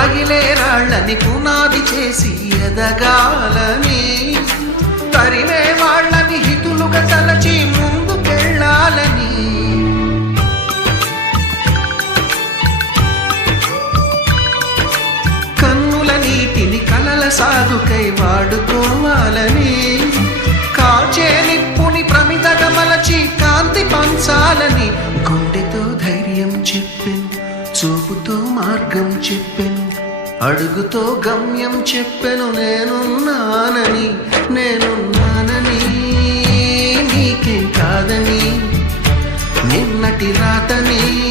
తగిలే రాళ్ళని పునాది చేసి ఎదగాలని తరిమే వాళ్ళని హితులుగా తలచి ముందుకెళ్ళాలని కన్నుల నీటిని కలల సాగుకై వాడుకోవాలని కాచే నిప్పుని ప్రమిదగ మలచి కాంతి పంచాలని గుండెతో ధైర్యం చెప్పింది చూపుతో మార్గం చెప్పెను అడుగుతో గమ్యం చెప్పెను నేనున్నానని నేనున్నానని నీకే కాదని నిన్నటి రాతనీ